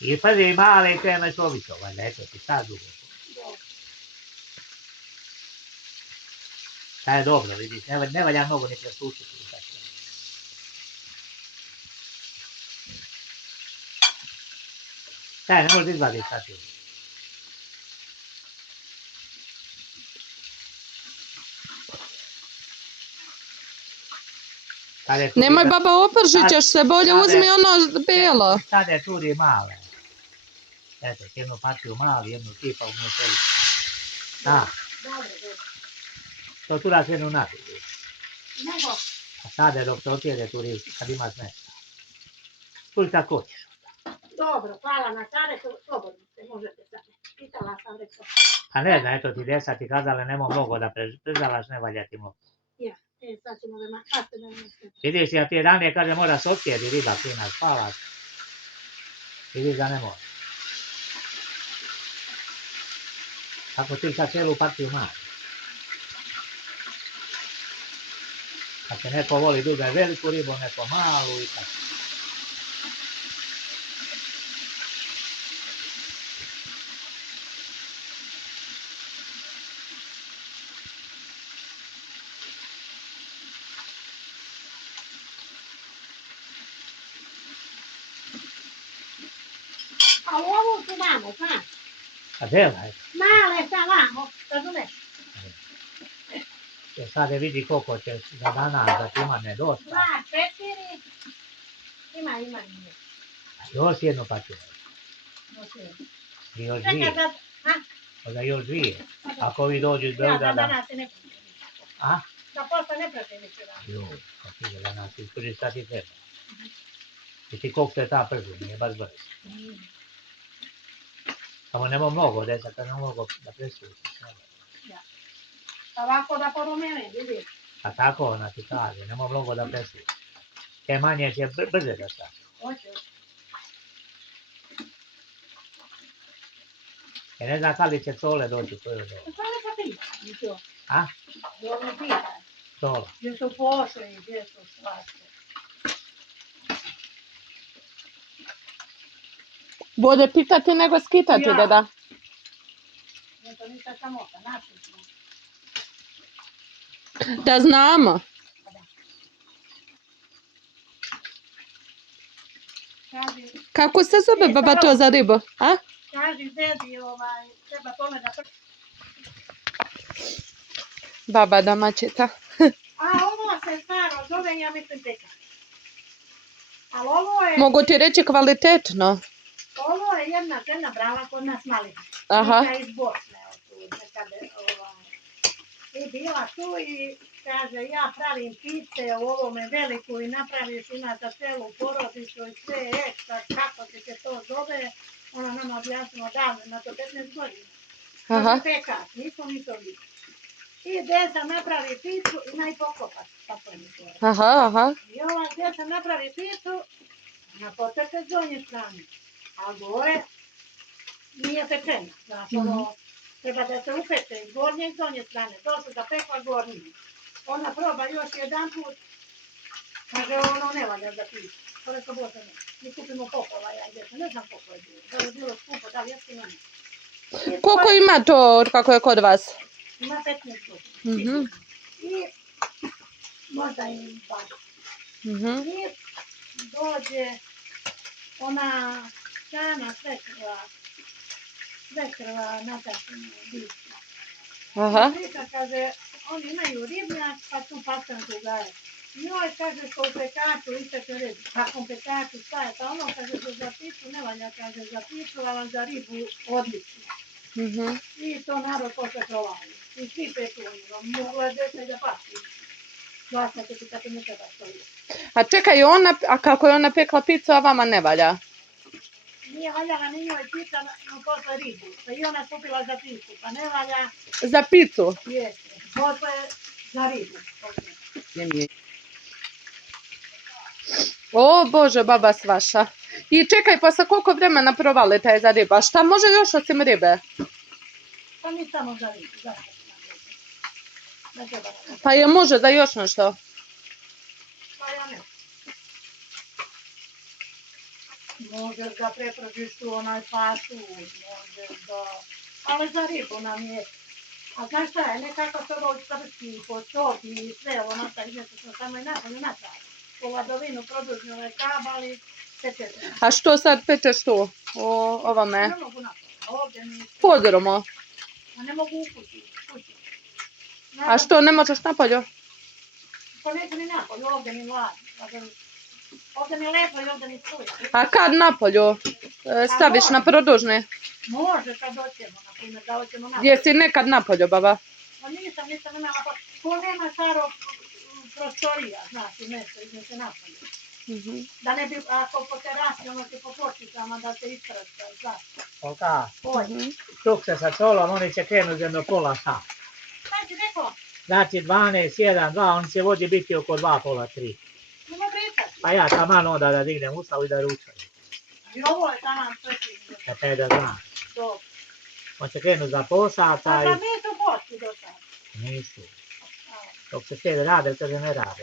I prvi male kreme čovječo, valjda, eto ti sad dugo. Taj je dobro, vidiš, ne valja mnogo ni presušiti. Taj ne može izvaditi sad. Nemoj baba opržit ćeš se, bolje uzmi ono bijelo. Sad je turi male. Eto, jednu patiju mali, jednu tipa u moj seli. Da. To turaš jednu napiju. Nego. A sad je dok to otjede turi, kad imaš mesta. Turi kako hoćeš. Dobro, hvala na savjetu, slobodno se možete sad. Pitala sam rekao. A ne znam, eto ti djeca ti kazale nemoj mnogo da prežalaš, ne valja ti mnogo. Ja, sad ćemo da mašte da ne. Vidiš, ja ti ranije kaže mora se otjedi riba fina, spavaš. Vidiš da ne mora. Ako ti sad cijelu partiju mali. Kad se neko voli duga veliku ribu, neko malu i tako. A ovo su vamo, znaš? A delaj. Male sa vamo, razumeš? Jer sad je vidi koliko će za danas da ti ima nedosta. 2, 4, ima. Još jednu patiju. I još dvije. Čekaj, Onda još dvije. Ako vi dođu iz Beograda... Ja, da danas se ne prate. A? Da posle ne prate više dan. Jo, kad ti danas isprži šta ti treba. I ti koliko se ta pržu, nije baš brzo. Samo nemoj mnogo, desaka, nemoj mnogo da presušiš. Ja. Ovako da porumene, vidiš. A tako ona ti kaže, nemoj mnogo da presušiš. Te manje će brže da šta. Hoće. Jer ne znam kad li će cole doći u tvoju dobu. Cole pa pita. A? Dobro pita. Cola. Gdje su pošli, gdje su svašće. Bolje pitati nego skitati, Ja. deda. Nije to ništa samota, našli smo. Da znamo. Kaži, Kako se zove baba to za ribu? A? kaži dedi, treba tome da prvi. Baba domaćica. A ovo se staro zove, ja mislim peka. Ali ovo je... Mogu ti reći kvalitetno. Ovo je jedna žena brala kod nas malina. Aha. Neka iz Bosne. I bila tu i kaže ja pravim pice u ovome veliku i napraviš ima za celu porodicu i sve ekstra, kako ti se to zove. Ona nama objasnila davno, na to 15 godina. Aha. Pekač, nismo mi to vidjeli. I gdje sam napravi picu i najpokopac. Aha. I ova gdje sam napravi picu, na poteke s donje strane. A gore nije pečena. Znači, treba da se upeče iz gornje i s donje strane. To se zapekla gornje. Ona proba još jedan put. Kaže, ono ne valja za picu. To rekao, Bože ne. Mi kupimo popola, ja idem. Ne znam koliko je bilo. Da li je bilo skupo, da li je svi manje. Koliko ima to kako je kod vas? Ima 15 godina. I možda i 20. I dođe ona Sana svekrva Natašina bivša. Aha. Priča, kaže, oni imaju ribnjak, pa tu pastanku gaje. Njoj, kaže, što u pekaču isteče ribu. Kakvom pekaču staje, pa ono, kaže, za picu ne valja, kaže, za picu, ali za ribu odlično. I to narod posle provali. I svi peku, mogla je desne da pati. Glasno će ti kad ti ne treba stoji. A čekaj, a kako je ona pekla picu, a vama ne valja? Nije valjala ni njoj pica, no posle ribu. Pa i ona kupila za picu, pa ne valja. Za picu? Jeste, posle za ribu. O Bože, baba svaša. I čekaj, pa sa koliko vremena provalite je za riba? Šta može još osim ribe? Pa mi samo za ribu, zašto? Ne treba nam. Pa je može za još nešto? Pa ja ne. Možeš da prepražiš tu onaj pasulj, možeš da... Ali za ribu nam je. A znaš šta je, nekako se ovo crti, potopi i sve, ovo nastavi, nešto smo samo i napolju napravi. U ladovinu produžni ovaj kabali, peče se. A što sad pečeš tu? U ovome? Ne mogu napraviti, ovdje mi... Podromo. A ne mogu u kući. A što ne možeš napolju? Pa neću ni napolju, ovdje mi vladi. Ovdje mi lepo i ovdje mi struje. A kad napolju staviš na produžni? Može kad doćemo, na primjer, da hoćemo napolju. Jesi nekad napolju, baba? Pa nisam imala, pa ko nema staro prostorija, znaš, i nešto, iznese napolju. Da ne bi, ako po terasi, ono ti po pločicama da se ispraska, znaš. Olka, Oj, tuk se sa colom, oni će krenuti jedno pola sata. šta ti rekao? Znači 12, 1, 2, on će vođi biti oko 2, pola 3. Nemo pričati. Pa ja taman onda da dignem ustavu i da ručam. I ovo je taman sveći. Da te da znam. Dobro. On će krenuti za pol sata Pa i nisu gosti do sada. nisu. Dok se sve rade, to ne rade.